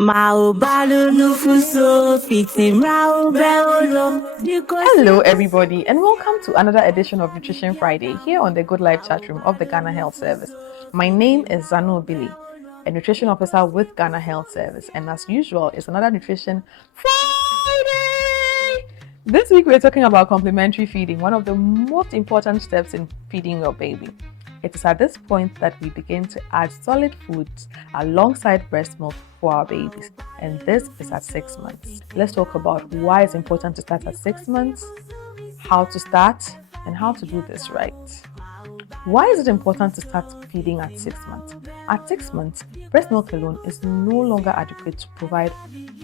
Hello, everybody, and welcome to another edition of Nutrition Friday here on the Good Life chat room of the Ghana Health Service. My name is Zanu Billy, a nutrition officer with Ghana Health Service, and as usual, it's another Nutrition Friday. This week, we're talking about complementary feeding, one of the most important steps in feeding your baby. It is at this point that we begin to add solid foods alongside breast milk for our babies, and this is at 6 months. Let's talk about why it's important to start at 6 months, how to start, and how to do this right. Why is it important to start feeding at 6 months? At 6 months, breast milk alone is no longer adequate to provide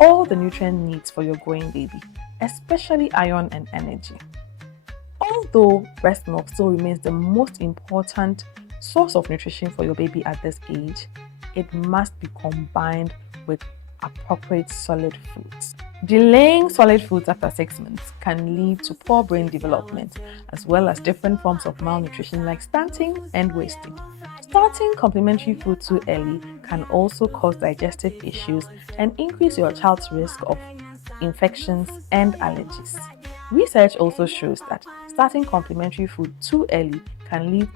all the nutrient needs for your growing baby, especially iron and energy. Although breast milk still remains the most important source of nutrition for your baby at this age, it must be combined with appropriate solid foods. Delaying solid foods after 6 months can lead to poor brain development, as well as different forms of malnutrition like stunting and wasting. Starting complementary food too early can also cause digestive issues and increase your child's risk of infections and allergies. Research also shows that starting complementary food too early can lead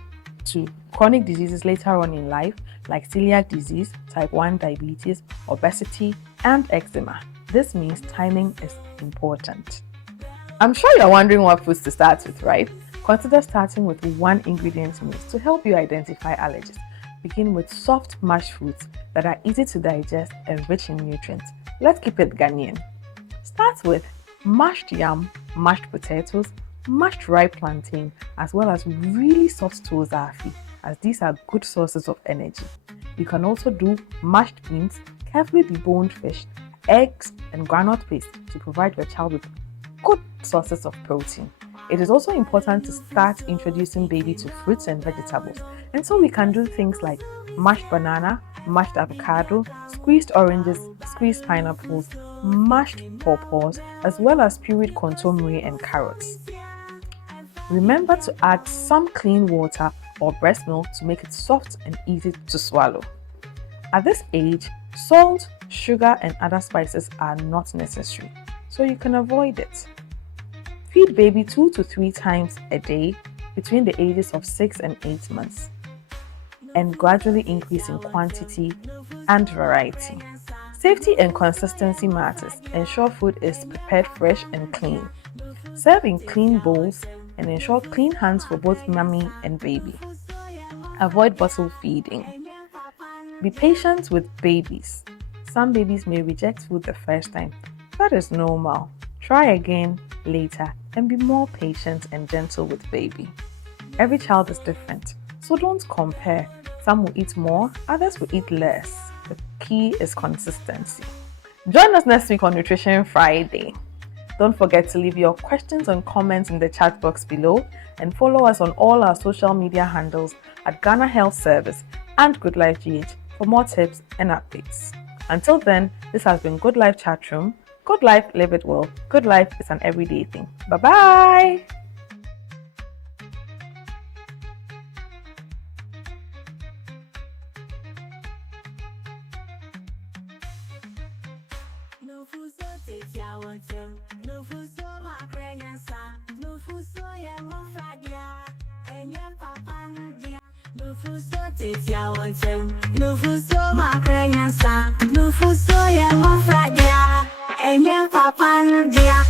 to chronic diseases later on in life, like celiac disease, type 1 diabetes, obesity, and eczema. This means timing is important. I'm sure you're wondering what foods to start with, right? Consider starting with one ingredient meals to help you identify allergies. Begin with soft mashed foods that are easy to digest and rich in nutrients. Let's keep it Ghanaian. Start with mashed yam, mashed potatoes, mashed ripe plantain, as well as really soft tozafi, as these are good sources of energy. You can also do mashed beans, carefully deboned fish, eggs, and groundnut paste to provide your child with good sources of protein. It is also important to start introducing baby to fruits and vegetables, and so we can do things like mashed banana, mashed avocado, squeezed oranges, squeezed pineapples, mashed pawpaws, as well as pureed kontomire and carrots. Remember to add some clean water or breast milk to make it soft and easy to swallow. At this age, salt, sugar, and other spices are not necessary, so you can avoid it. Feed baby 2 to 3 times a day between the ages of 6 and 8 months, and gradually increase in quantity and variety. Safety and consistency matters. Ensure food is prepared fresh and clean. Serve in clean bowls and ensure clean hands for both mommy and baby. Avoid bottle feeding. Be patient with babies. Some babies may reject food the first time. That is normal. Try again later and be more patient and gentle with baby. Every child is different, so don't compare. Some will eat more, others will eat less. The key is consistency. Join us next week on Nutrition Friday. Don't forget to leave your questions and comments in the chat box below, and follow us on all our social media handles at Ghana Health Service and Good Life GH for more tips and updates. Until then, this has been Good Life Chat Room. Good life, live it well. Good life is an everyday thing. Bye-bye. Nufuso ya mofradia, enye papandia.